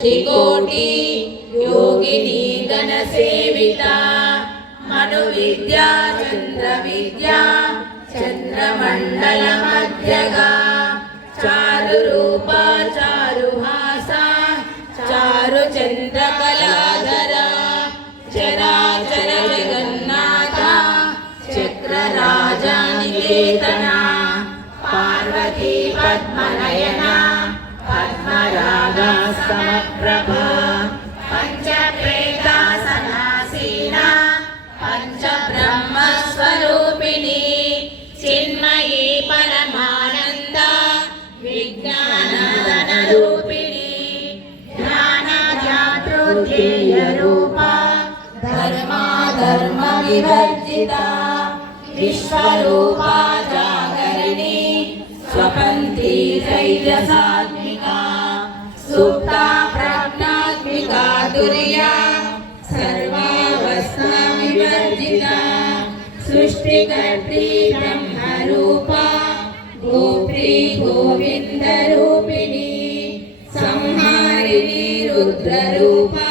कोटि योगिनी गण सेविता मनु विद्या चंद्र विद्या चंद्रमंडल मध्यगा चारु रूपा चारुहासा चारु चंद्र कलाधरा चराचर जगन्नाथा चक्र राजा निकेतना पार्वती पद्मनयना पद्मरागा समप्रभा पंचप्रेतासनासीना पंचब्रह्म स्वरूपिणी चिन्मयी परमानंद विज्ञानधन रूपिणी ज्ञानजागृतेय रूपा धर्मा धर्म विवर्जिता विश्वरूपा जागरिणी स्वपन्थी तैजसात्मिका सुप्ता प्रज्ञात्मिका तुर्या सर्वावस्था विवर्जिता सृष्टिकर्त्री ब्रह्मरूपा गोप्री गोविंदरूपिणी संहारिणी रुद्ररूपा